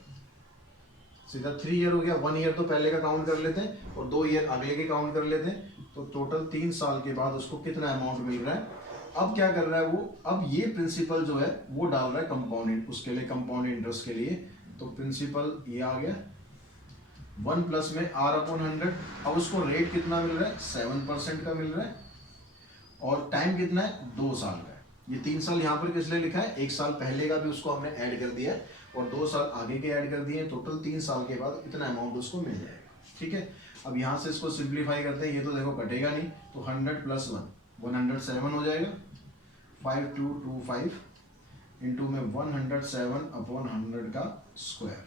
सीधा 3 ईयर हो गया, 1 ईयर तो पहले का काउंट कर लेते हैं और 2 ईयर अगले के काउंट कर लेते हैं। तो टोटल 3 साल के बाद उसको कितना अमाउंट मिल रहा है। अब क्या कर रहा है वो, अब ये प्रिंसिपल जो है वो डाल रहा है कंपाउंड, उसके लिए कंपाउंड इंटरेस्ट के लिए। तो प्रिंसिपल ये आ गया 1 प्लस में R/100। अब उसको रेट कितना मिल रहा है, 7% का मिल रहा है और टाइम कितना है, 2 साल का है। ये 3 साल यहाँ पर किस लिए लिखा है, 1 साल पहले का भी उसको हमने ऐड कर दिया है और 2 साल आगे के ऐड कर दिए हैं। टोटल 3 साल के बाद इतना अमाउंट उसको मिल जाएगा। ठीक है, अब यहाँ से इसको सिंप्लीफाई करते हैं, ये तो देखो कटेगा नहीं, तो 100 प्लस 1 107 हो जाएगा। 5225 इंटू में 107/100 का स्क्वायर,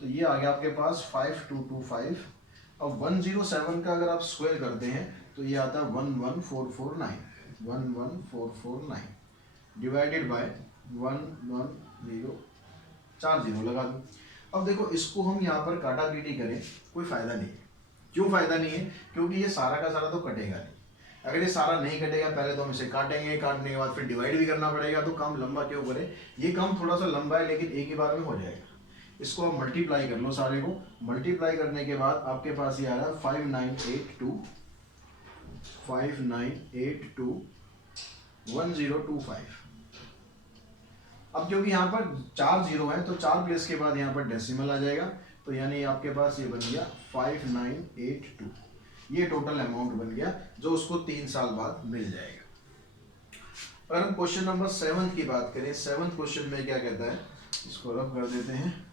तो ये आ गया आपके पास 5225। अब 107 का अगर आप स्क्वायर करते हैं तो ये आता है 11449, 11449 डिवाइडेड बाय 110, 4 जीरो लगा दूँ। अब देखो इसको हम यहाँ पर काटापीटी करें, कोई फायदा नहीं है। क्यों फायदा नहीं है, क्योंकि ये सारा का सारा तो कटेगा नहीं। अगर ये सारा नहीं कटेगा, पहले तो हम इसे काटेंगे, काटने के बाद फिर डिवाइड भी करना पड़ेगा, तो काम लंबा क्यों करें। ये काम थोड़ा सा लंबा है लेकिन एक ही बार में हो जाएगा। इसको आप मल्टीप्लाई कर लो, सारे को मल्टीप्लाई करने के बाद आपके पास ये आ रहा है 5982 अब क्योंकि यहाँ पर 4 जीरो है तो 4 प्लेस के बाद यहाँ पर डेसिमल आ जाएगा, तो यानी आपके पास ये बन गया 5982। ये टोटल अमाउंट बन गया जो उसको 3 साल बाद मिल जाएगा। अगर हम क्वेश्चन नंबर 7 की बात करें, 7th क्वेश्चन में क्या कहता है, इसको रब कर देते हैं।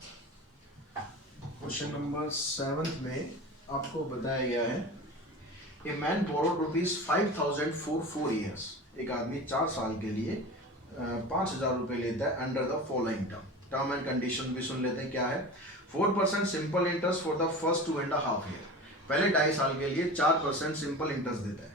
क्वेश्चन नंबर 7 में आपको बताया गया है, a man borrowed ₹5000 for 4 years. एक आदमी 4 साल के लिए 5000 रुपये लेता है under the following term and condition भी सुन लेते हैं क्या है। 4% simple interest for the first 2.5 year, पहले 2.5 साल के लिए 4% सिंपल इंटरेस्ट देता है,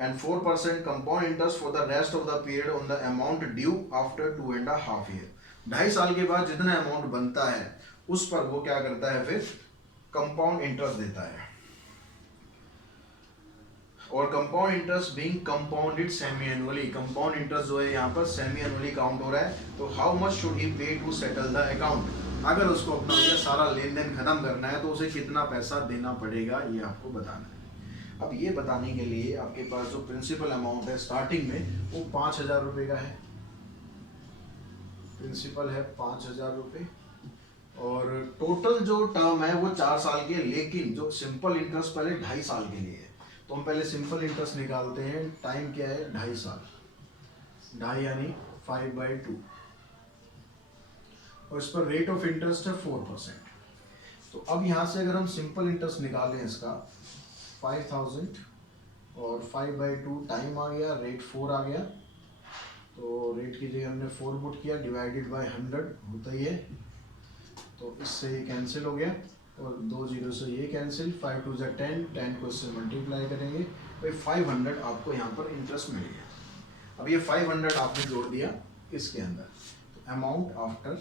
and 4% compound interest for the rest of the period on the amount due after 2.5 year. 2.5 साल के बाद जितना अमाउंट बनता है उस पर वो क्या करता है, फिर कंपाउंड इंटरेस्ट देता है। और compound interest being compounded semi annually, compound interest जो है यहाँ पर सेमी एनुअली काउंट हो रहा है। तो हाउ मच शुड ही पे टू सेटल द अकाउंट, अगर उसको अपना ये सारा लेन देन खत्म करना है तो उसे कितना पैसा देना पड़ेगा, ये आपको बताना है। अब ये बताने के लिए आपके पास जो प्रिंसिपल अमाउंट है स्टार्टिंग में वो 5000 रुपये का है, प्रिंसिपल है 5000 रुपये, और टोटल जो टर्म है वो 4 साल की है, लेकिन जो सिंपल इंटरेस्ट पहले 2.5 साल के लिए है। तो हम पहले सिंपल इंटरेस्ट निकालते हैं, टाइम क्या है 2.5 साल, 2.5 यानी 5/2, और इस पर रेट ऑफ इंटरेस्ट है 4%। तो अब यहाँ से अगर हम सिंपल इंटरेस्ट निकालें इसका 5000 और 5/2 टाइम आ गया, रेट 4 आ गया, तो रेट की जगह हमने 4 पुट किया, डिवाइडेड बाय 100 होता ही है, तो इससे ये कैंसिल हो गया और 2 जीरो से ये कैंसिल, 5 2 जा 10, 10 को इससे मल्टीप्लाई करेंगे तो 500 आपको यहाँ पर इंटरेस्ट मिल गया। अब ये 500 आपने जोड़ दिया इसके अंदर, तो अमाउंट आफ्टर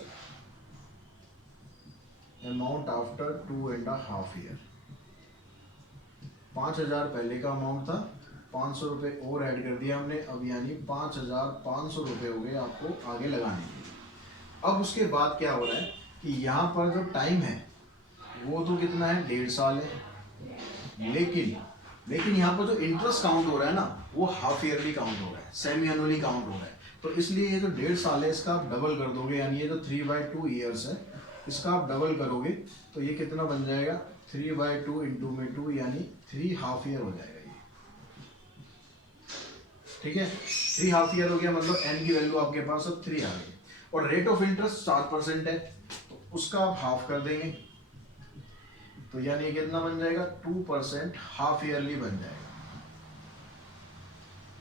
2.5 ईयर, 5000 पहले का अमाउंट था, 500 रुपये और ऐड कर दिया हमने, अब यानी 5500 रुपये हो गए आपको आगे लगाने के। अब उसके बाद क्या हो रहा है कि यहाँ पर जो टाइम है वो तो कितना है 1.5 साल है, लेकिन यहाँ पर जो इंटरेस्ट काउंट हो रहा है ना वो हाफ ईयरली काउंट हो रहा है, सेमी एनुअली काउंट हो रहा है। तो इसलिए ये जो 1.5 साल है इसका आप डबल कर दोगे, यानी ये जो 3/2 ईयर्स है इसका आप डबल करोगे तो ये कितना बन जाएगा, 3/2 इंटू में 2 यानी 3 हाफ ईयर हो जाएगा ये। ठीक है, 3 हाफ ईयर हो गया, मतलब n की वैल्यू आपके पास अब 3 आ गई, और रेट ऑफ इंटरेस्ट 4% है तो उसका आप हाफ कर देंगे, तो यानी कितना बन जाएगा 2% हाफ ईयरली बन जाएगा।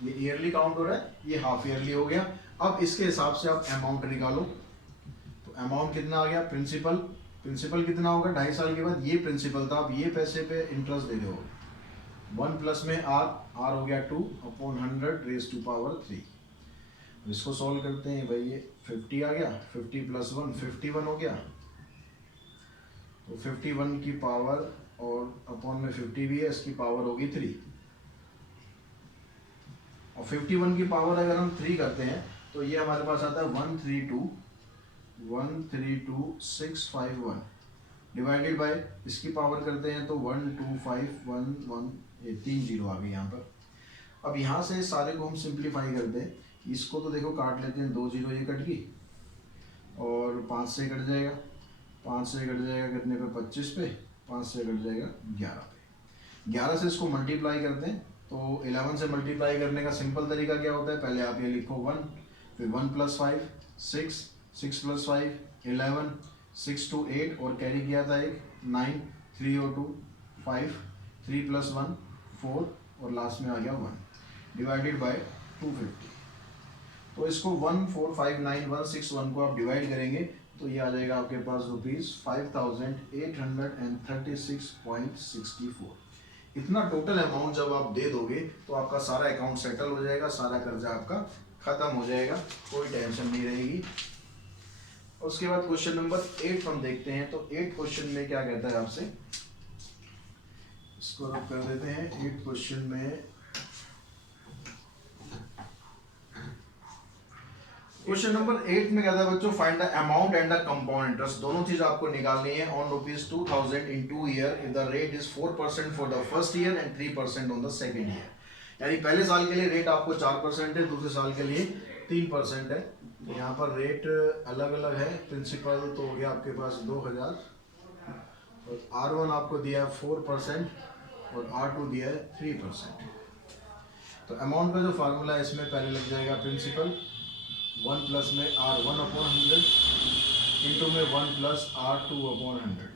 ये ईयरली काउंट हो रहा है, ये हाफ ईयरली हो गया। अब इसके हिसाब से आप अमाउंट निकालो, तो अमाउंट कितना आ गया, प्रिंसिपल कितना होगा 2.5 साल के बाद, ये प्रिंसिपल था, अब ये पैसे पे इंटरेस्ट दे दो, 1 प्लस में r हो गया 2/100 रेज़ टू पावर 3। इसको सॉल्व करते हैं भाई, ये 50 आ गया, 50 प्लस 1 51 हो गया, तो 51 की पावर और अपॉन में 50 भी है, इसकी पावर होगी 3, और 51 की पावर अगर हम 3 करते हैं तो ये हमारे पास आता है 132651, डिवाइडेड बाय इसकी पावर करते हैं तो 1 2 5 1 1, ये 3 जीरो आ गए यहाँ पर। अब यहाँ से सारे को हम सिंप्लीफाई करते हैं, इसको तो देखो काट लेते हैं, 2 जीरो ये कट गई और 5 से कट जाएगा, 5 से कट जाएगा कितने पे 25 पे, 5 से कट जाएगा 11 पे। 11 से इसको मल्टीप्लाई करते हैं तो 11 से मल्टीप्लाई करने का सिंपल तरीका क्या होता है, पहले आप ये लिखो 1, फिर 1 + 5 6, 6 + 5 11, 6 2 8 और कैरी किया था एक 9, 3 और 2 5, 3 + 1 4 और लास्ट में आ गया 1 डिवाइडेड बाय 250। तो इसको 1459161 को आप डिवाइड करेंगे तो ये आ जाएगा आपके पास ₹5836.64। इतना टोटल अमाउंट जब आप दे दोगे तो आपका सारा अकाउंट सेटल हो जाएगा, सारा कर्जा आपका खत्म हो जाएगा, कोई टेंशन नहीं रहेगी। उसके बाद क्वेश्चन नंबर 8 हम देखते हैं। तो 8 क्वेश्चन में क्या कहता है आपसे, इसको रब कर देते हैं। 8 क्वेश्चन में क्वेश्चन नंबर 8 में कहता है बच्चों, find the amount and the compound interest, दोनों चीज आपको निकालनी है on ₹2000 in 2 year if the rate is 4% for the first year and 3% on the second year. यानी पहले साल के लिए रेट आपको 4% है, दूसरे साल के लिए 3% है। तो यहाँ पर रेट अलग अलग है। प्रिंसिपल तो हो गया आपके पास 2000 और R1 आपको दिया है 4% और R2 दिया है 3%। तो अमाउंट का जो फार्मूला है इसमें पहले लग जाएगा प्रिंसिपल 1 प्लस में R1/100 इंटू में 1 + R2/100।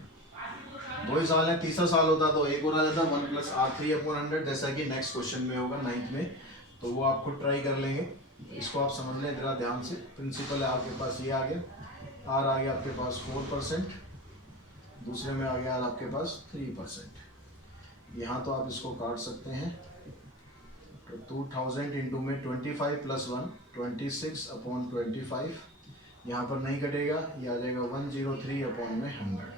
2 ही साल है, तीसरा साल होता तो एक और आ जाता 1 + R3/100, जैसा कि नेक्स्ट क्वेश्चन में होगा 9th में, तो वो आप खुद ट्राई कर लेंगे। इसको आप समझ लें जरा ध्यान से। प्रिंसिपल है आपके पास ये आ गया, R आ गया आपके पास 4%, दूसरे में आ गया आपके पास 3%। यहाँ तो आप इसको काट सकते हैं तो 2000 इंटू में 25 + 1 26/25, यहाँ पर नहीं कटेगा, ये आ जाएगा 103/100।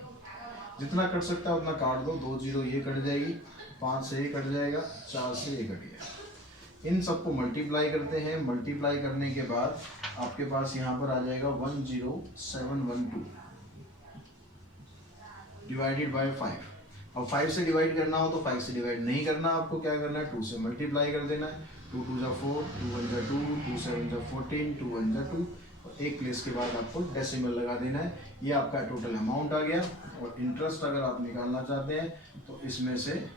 जितना कट सकता है उतना काट दो, 2 जीरो ये कट जाएगी, 5 से ये कट जाएगा, 4 से ये कट गया। इन सबको मल्टीप्लाई करते हैं, मल्टीप्लाई करने के बाद आपके पास यहाँ पर आ जाएगा 10712 डिवाइडेड बाय 5। अब 5 से डिवाइड करना हो तो 5 से डिवाइड नहीं करना, आपको क्या करना है 2 से मल्टीप्लाई कर देना है। 2 2 = 4, 2 1 = 2, 2 7 = 14, 2 1 = 2 और एक प्लेस के बाद आपको डेसिमल लगा देना है। ये आपका टोटल अमाउंट आ गया। और इंटरेस्ट अगर आप निकालना चाहते हैं तो इसमें से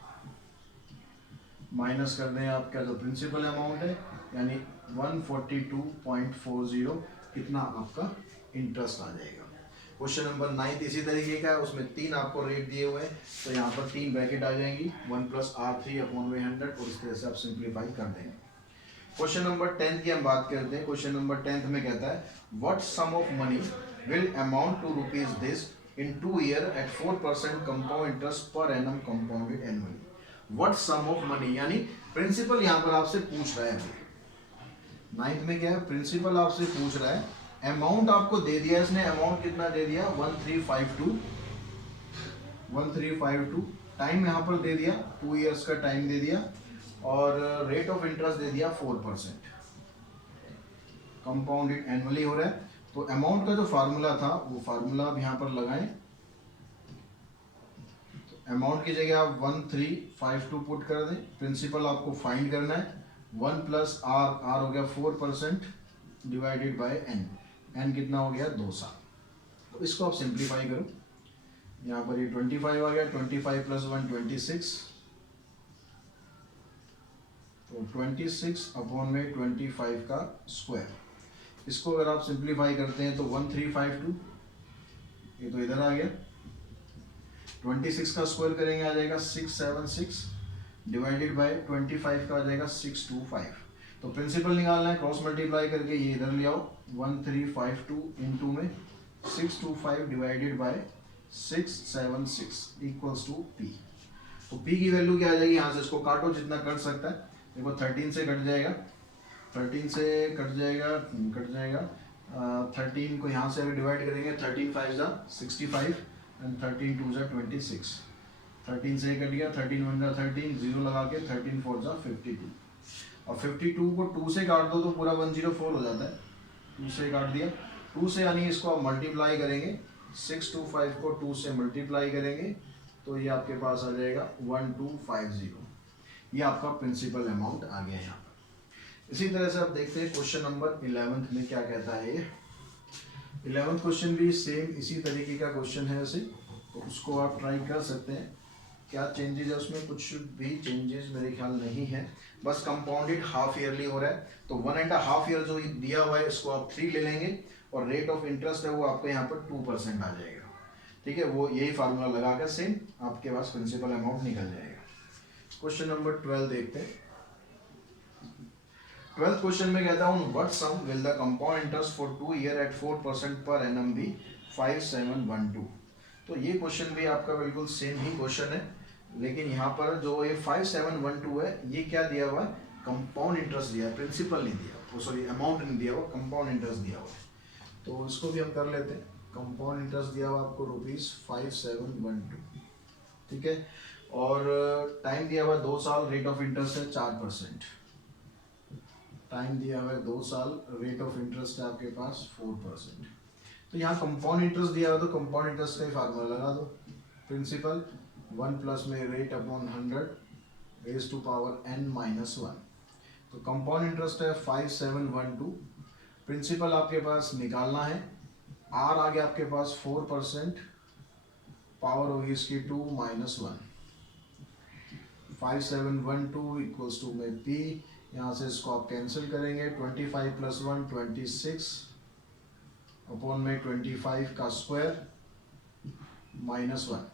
माइनस कर दें आपका जो प्रिंसिपल अमाउंट है, यानी 142.40 कितना आपका इंटरेस्ट आ जाएगा। क्वेश्चन नंबर 9 इसी तरीके का है, उसमें 3 आपको रेट दिए हुए हैं, तो यहाँ पर 3 ब्रैकेट आ जाएंगी 1 + R3/100 और इस तरह से आप सिंप्लीफाई कर देंगे। क्वेश्चन नंबर 10 की हम बात करते हैं। क्वेश्चन नंबर 10 में कहता है what sum of money will amount to ₹this in 2 year at 4% compound interest per annum compounded annually। What sum of money यानी प्रिंसिपल यहाँ पर आपसे पूछ रहा है। 9th में क्या है, प्रिंसिपल आपसे पूछ रहा है, अमाउंट आपको दे दिया इसने, अमाउंट कितना दे दिया 1352, टाइम यहाँ पर दे दिया 2 इयर्स का टाइम दे दिया और रेट ऑफ इंटरेस्ट दे दिया 4%, कंपाउंडेड एनुअली हो रहा है। तो अमाउंट का जो फार्मूला था वो फार्मूला अब यहाँ पर लगाएं। तो अमाउंट की जगह आप 1352 पुट कर दें। प्रिंसिपल आपको फाइंड करना है 1 + R हो गया 4% डिवाइडेड बाय n कितना हो गया 2 साल। तो इसको आप सिंप्लीफाई करो, यहाँ पर ये 25 आ गया, 25 + 1 26, तो 26/25 का स्क्वायर। इसको अगर आप सिंप्लीफाई करते हैं तो 1352, ये तो इधर आ गया, 26 का स्क्वायर करेंगे आ जाएगा 676 डिवाइडेड बाय 25 का आ जाएगा 625। तो प्रिंसिपल निकालना है, क्रॉस मल्टीप्लाई करके ये इधर ले आओ, 1352 इंटू में 625 divided by 676 equals to P। तो P की वैल्यू क्या आ जाएगी, यहाँ से इसको काटो जितना कट सकता है। देखो 13 से कट जाएगा, 13 से कट जाएगा 13 को यहाँ से अगर डिवाइड करेंगे 13 5 = 65 एंड 13 2 = 26। 13 से कट गया, 13 1 = 13, 0 लगा के 13 4 = 52। और 52 को 2 से काट दो तो पूरा 104 हो जाता है, 2 से काट दिया, 2 से यानी इसको आप मल्टीप्लाई करेंगे 625 को 2 से मल्टीप्लाई करेंगे तो ये आपके पास आ जाएगा 1250। ये आपका प्रिंसिपल अमाउंट आ गया यहाँ पर। इसी तरह से आप देखते हैं क्वेश्चन नंबर 11 में क्या कहता है ये। 11th क्वेश्चन भी सेम इसी तरीके का क्वेश्चन है वैसे, तो उसको आप ट्राई कर सकते हैं। क्या चेंजेस है उसमें? कुछ भी चेंजेस मेरे ख्याल नहीं है, बस कंपाउंडेड हाफ ईयरली हो रहा है, तो 1.5 ईयर जो दिया हुआ है इसको आप 3 ले लेंगे और रेट ऑफ इंटरेस्ट है वो आपको यहाँ पर 2% आ जाएगा। ठीक है, वो यही फार्मूला लगाकर सेम आपके पास प्रिंसिपल अमाउंट निकल जाएगा। क्वेश्चन नंबर 12 देखते हैं। 12th क्वेश्चन में कहता हूँ what sum will the compound interest for 2 year at 4% per annum B 5712। तो ये क्वेश्चन भी आपका बिल्कुल सेम ही क्वेश्चन है, लेकिन यहाँ पर जो ये 5712 है ये क्या दिया हुआ है? कंपाउंड इंटरेस्ट दिया है, प्रिंसिपल नहीं दिया हुआ, सॉरी अमाउंट नहीं दिया हुआ, कंपाउंड इंटरेस्ट दिया हुआ है। तो इसको भी हम कर लेते हैं। कंपाउंड इंटरेस्ट दिया हुआ आपको ₹5712, ठीक है, और टाइम दिया हुआ 2 साल, रेट ऑफ इंटरेस्ट है 4%। टाइम दिया हुआ है 2 साल, रेट ऑफ इंटरेस्ट है आपके पास 4%। तो यहाँ कंपाउंड इंटरेस्ट दिया हुआ तो कंपाउंड इंटरेस्ट का ही फार्मूला लगा दो। प्रिंसिपल 1 प्लस में rate upon 100 raise to power n-1। तो कंपाउंड इंटरेस्ट है 5712। प्रिंसिपल आपके पास निकालना है, आर आ गया आपके पास 4%, पावर होगी इसकी 2 - 1। 5712 इक्वल्स टू में पी, यहाँ से इसको आप कैंसिल करेंगे, 25 + 1 26 अपॉन में 25 का स्क्वायर -1।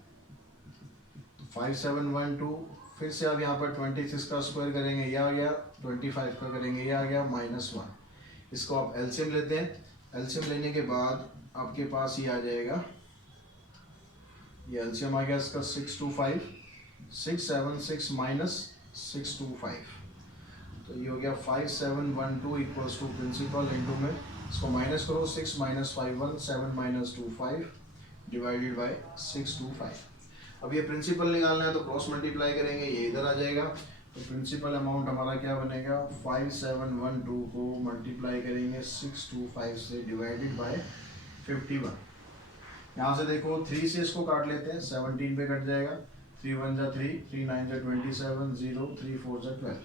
5712 फिर से अब यहाँ पर 26 का स्क्वायर करेंगे, यह आ गया, 25 का करेंगे, यह आ गया -1। इसको आप एलसीएम लेते हैं, एलसीएम लेने के बाद आपके पास ये आ जाएगा, ये एलसीएम आ गया इसका 625, 676 - 625, तो ये हो गया 5712 इक्वल्स टू प्रिंसिपल इंटू में इसको माइनस करो, 6 - 51 7 - 25 डिवाइडेड बाय 625। अब ये प्रिंसिपल निकालना है तो क्रॉस मल्टीप्लाई करेंगे, ये इधर आ जाएगा, तो प्रिंसिपल अमाउंट हमारा क्या बनेगा? 5712 को मल्टीप्लाई करेंगे 625 से डिवाइडेड बाय 51। यहाँ से देखो 3 से इसको काट लेते हैं, 17 पे कट जाएगा, 3 × 1 = 3, 3 × 9 = 27, 0 3 × 4 = 12।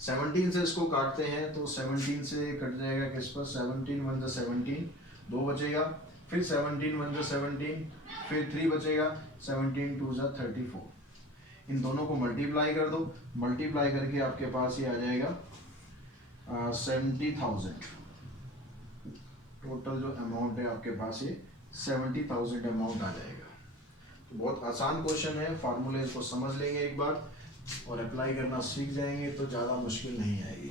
17 से इसको काटते हैं तो 17 से कट जाएगा किस पर? 17 × 1 = 17, 2 बचेगा, फिर 17 × 1 = 17, फिर 3 बचेगा, 17 × 2 = 34। इन दोनों को मल्टीप्लाई कर दो, मल्टीप्लाई करके आपके पास ये आ जाएगा 70,000। टोटल जो अमाउंट है आपके पास ये 70,000 अमाउंट आ जाएगा। तो बहुत आसान क्वेश्चन है, फार्मूले को समझ लेंगे एक बार और अप्लाई करना सीख जाएंगे तो ज़्यादा मुश्किल नहीं आएगी।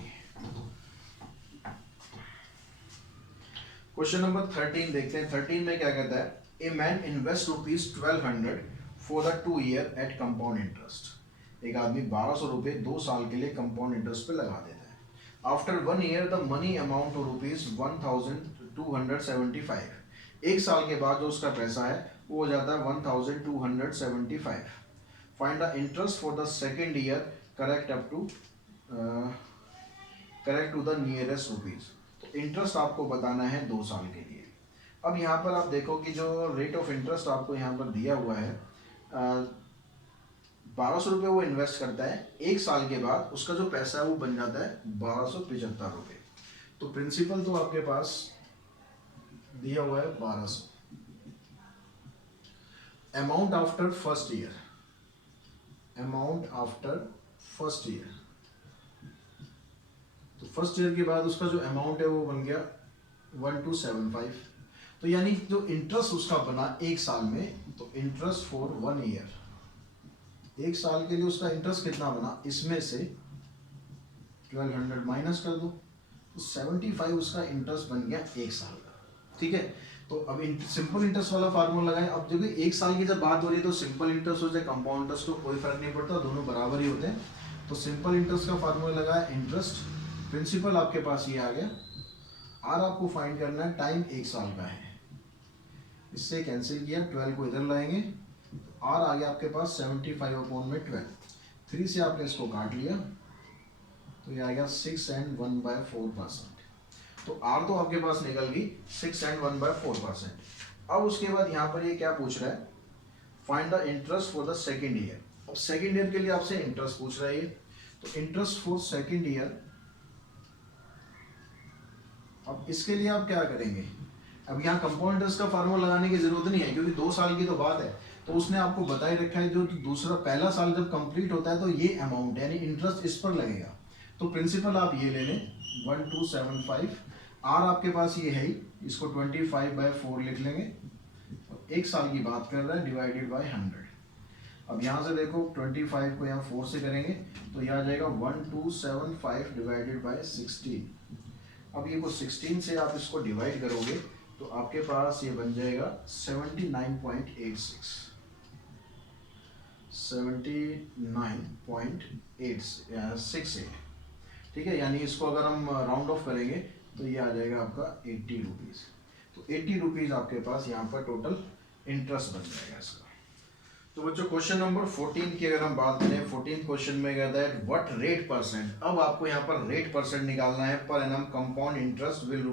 क्वेश्चन नंबर 13 देखते हैं। 13 में क्या कहता है? A man invest ₹1200 for the 2 year at compound interest. एक आदमी 1200 रुपये 2 साल के लिए कंपाउंड इंटरेस्ट पे लगा देता है। After 1 year the money amount to ₹1275। एक साल के बाद जो उसका पैसा है वो हो जाता है 1275। Find the interest for the second year correct to the nearest rupees. तो इंटरेस्ट आपको बताना है 2 साल के लिए। अब यहाँ पर आप देखो कि जो रेट ऑफ इंटरेस्ट आपको यहाँ पर दिया हुआ है, 1200 रुपये वो इन्वेस्ट करता है, एक साल के बाद उसका जो पैसा है वो बन जाता है 1275 रुपये। तो प्रिंसिपल तो आपके पास दिया हुआ है 1200। Amount after first year, amount after first year, तो फर्स्ट ईयर के बाद उसका जो अमाउंट है वो बन गया 1275। तो यानी जो इंटरेस्ट उसका बना एक साल में, तो इंटरेस्ट फॉर 1 ईयर, एक साल के लिए उसका इंटरेस्ट कितना बना, इसमें से 1200 माइनस कर दो, तो 75 उसका इंटरेस्ट बन गया एक साल का। ठीक है, तो अब सिंपल इंटरेस्ट वाला फार्मूला लगाएं। अब देखिए एक साल की जब बात हो रही है तो सिंपल इंटरेस्ट हो चाहे कंपाउंड इंटरेस्ट हो कोई फर्क नहीं पड़ता, दोनों बराबर ही होते हैं। तो सिंपल इंटरेस्ट का फार्मूला लगाया, इंटरेस्ट, प्रिंसिपल आपके पास ये आ गया, आर आपको फाइंड करना है, टाइम एक साल का है, इससे कैंसिल किया, 12 को इधर लाएंगे, आर आ गया आपके पास 75/12। 3 से आपने इसको काट लिया तो ये आ गया 6 and 1/4%। तो आर तो आपके पास निकल गई 6 and 1/4%। अब उसके बाद यहाँ पर ये क्या पूछ रहा है, find the interest for the second year. अब सेकेंड ईयर के लिए आपसे इंटरेस्ट पूछ रहा है ये, तो इंटरेस्ट फॉर सेकेंड ईयर, अब इसके लिए आप क्या करेंगे, अब यहाँ कंपाउंड इंटरेस्ट का फार्मूला लगाने की जरूरत नहीं है क्योंकि 2 साल की तो बात है, तो उसने आपको बता ही रखा है जो दूसरा पहला साल जब कंप्लीट होता है तो ये अमाउंट यानी इंटरेस्ट इस पर लगेगा। तो प्रिंसिपल आप ये ले लें 1275, आर आपके पास ये है ही, इसको 25/4 लिख लेंगे, और 1 साल की बात कर रहा है, डिवाइडेड बाय 100। अब यहाँ से देखो 25 को यहाँ 4 से करेंगे तो यह आ जाएगा 1275 डिवाइडेड बाय 16। अब ये को 16 से आप इसको डिवाइड करोगे तो आपके पास ये बन जाएगा 79.86, 79.868, ठीक है। यानी इसको अगर हम राउंड ऑफ करेंगे तो ये आ जाएगा आपका 80 रुपीज़। तो 80 रुपीज़ आपके पास यहाँ पर टोटल इंटरेस्ट बन जाएगा इसका। तो बच्चों क्वेश्चन नंबर 14 की अगर हम बात करें, 14 क्वेश्चन में कहता है व्हाट रेट परसेंट। अब आपको यहाँ पर रेट परसेंट निकालना है per annum compound interest will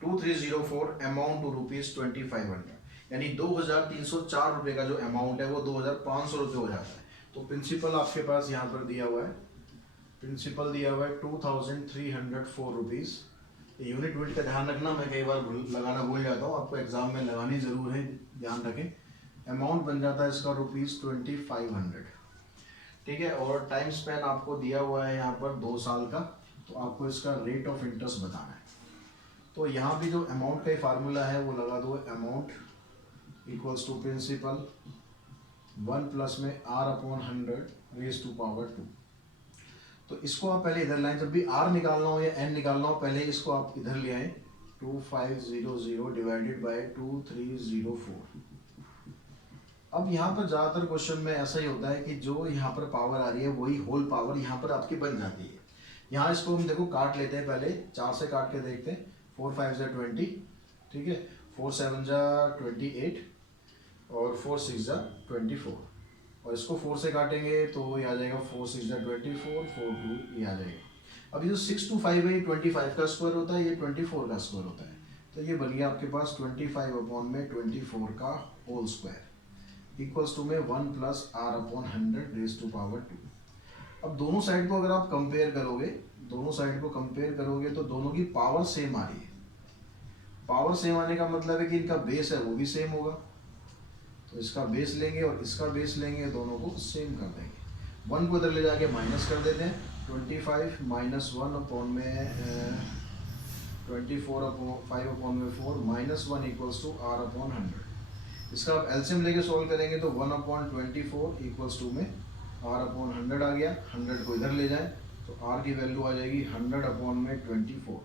₹2304 amount to ₹2500, यानी 2304 रुपये का जो अमाउंट है वो 2500 रुपये हो जाता है। तो प्रिंसिपल आपके पास यहाँ पर दिया हुआ है, प्रिंसिपल दिया हुआ है 2304 रुपीज़। यूनिट यूनिट का ध्यान रखना, मैं कई बार लगाना भूल जाता हूँ, आपको एग्जाम में लगानी जरूर है, ध्यान रखें। अमाउंट बन जाता है इसका ₹2500, ठीक है। और टाइम स्पेन आपको दिया हुआ है यहाँ पर 2 साल का, तो आपको इसका रेट ऑफ इंटरेस्ट बताना है। तो यहाँ भी जो अमाउंट का फार्मूला है वो लगा दो, amount equals to principal 1 plus में R/100 रेज़ टू पावर 2। तो इसको आप पहले इधर लाएं, जब भी R निकालना हो या N निकालना हो पहले इसको आप इधर ले आए, 2500 डिवाइडेड बाय 2304। अब यहाँ पर ज़्यादातर क्वेश्चन में ऐसा ही होता है कि जो यहाँ पर पावर आ रही है वही होल पावर यहाँ पर आपकी बन जाती है। यहाँ इसको हम देखो काट लेते हैं, पहले 4 से काट के देखते हैं, 4 5 जा 20, ठीक है, 4 7 जा 28 और 4 6 जा 24, और इसको 4 से काटेंगे तो ये आ जाएगा 4 6 जा 24, 4 2 ये आ जाएगा। अब ये जो 6 2 5 है ये 25 का स्क्वायर होता है, ये 24 का स्क्वायर होता है, तो ये बन गया आपके पास 25/24 का होल स्क्वायर इक्वल्स टू में 1 plus R/100 raise to power 2। अब दोनों साइड को अगर आप कंपेयर करोगे, दोनों साइड को कंपेयर करोगे तो दोनों की पावर सेम आ रही है। पावर सेम आने का मतलब है कि इनका बेस है वो भी सेम होगा, तो इसका बेस लेंगे और इसका बेस लेंगे, दोनों को सेम कर देंगे। 1 को इधर ले जाके माइनस कर देते हैं, 25 माइनस 1 अपॉन में 24/5/4 माइनस 1 इक्वल्स टू R/100। इसका आप एलसीएम लेके सॉल्व करेंगे तो 1/24 इक्वल्स टू में R/100 आ गया। 100 को इधर ले जाएं तो R की वैल्यू आ जाएगी 100/24।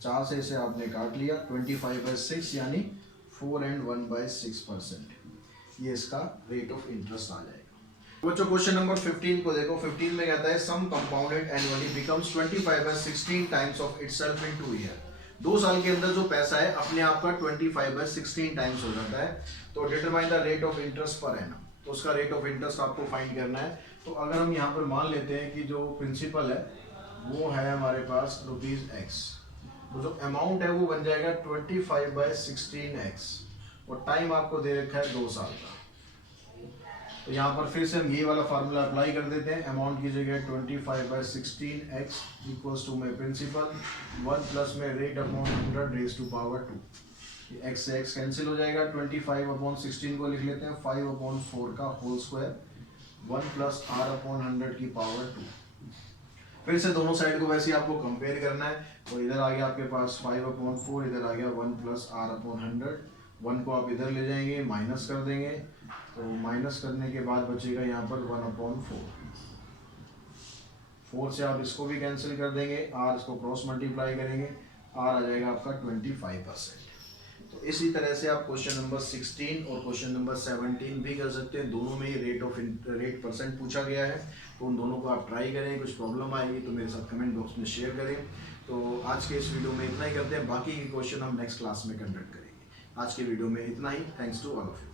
4 से इसे आपने काट लिया, 25/6 यानी 4 and 1/6%, ये इसका रेट ऑफ इंटरेस्ट आ जाएगा। बच्चों क्वेश्चन नंबर 15 को देखो, 15 में कहता है sum compounded annually becomes 25/16 times of itself in 2 year. 2 साल के अंदर जो पैसा है अपने आप का 25/16 टाइम्स हो जाता है। तो determine the rate of interest पर एनम, तो उसका रेट ऑफ इंटरेस्ट आपको फाइंड करना है। तो अगर हम यहाँ पर मान लेते हैं कि जो प्रिंसिपल है वो है हमारे पास ₹X, तो जो अमाउंट है वो बन जाएगा 25/16x, और टाइम आपको दे रखा है 2 साल का। तो यहाँ पर फिर से हम ये वाला फार्मूला अप्लाई कर देते हैं, अमाउंट की जगह 25/16x इक्वल्स टू में प्रिंसिपल 1 प्लस में rate upon 100 raise to power 2। x से x कैंसिल हो जाएगा, 25/16 को लिख लेते हैं 5/4 का होल स्क्वायर 1 प्लस R/100 की पावर 2। फिर से दोनों साइड को वैसे ही आपको कंपेयर करना है, तो इधर आ गया आपके पास 5/4, इधर आ गया 1 प्लस R/100। 1 को आप इधर ले जाएंगे, माइनस कर देंगे, तो माइनस करने के बाद बचेगा यहाँ पर 1/4। 4 से आप इसको भी कैंसिल कर देंगे, R इसको क्रॉस मल्टीप्लाई करेंगे, R आ जाएगा आपका 25%। तो इसी तरह से आप क्वेश्चन नंबर 16 और क्वेश्चन नंबर 17 भी कर सकते हैं। दोनों में रेट परसेंट पूछा गया है, तो उन दोनों को आप ट्राई करें। कुछ प्रॉब्लम आएगी तो मेरे साथ कमेंट बॉक्स में शेयर करें। तो आज के इस वीडियो में इतना ही करते हैं, बाकी के क्वेश्चन हम नेक्स्ट क्लास में कंडक्ट करेंगे। आज के वीडियो में इतना ही। Thanks to all of you.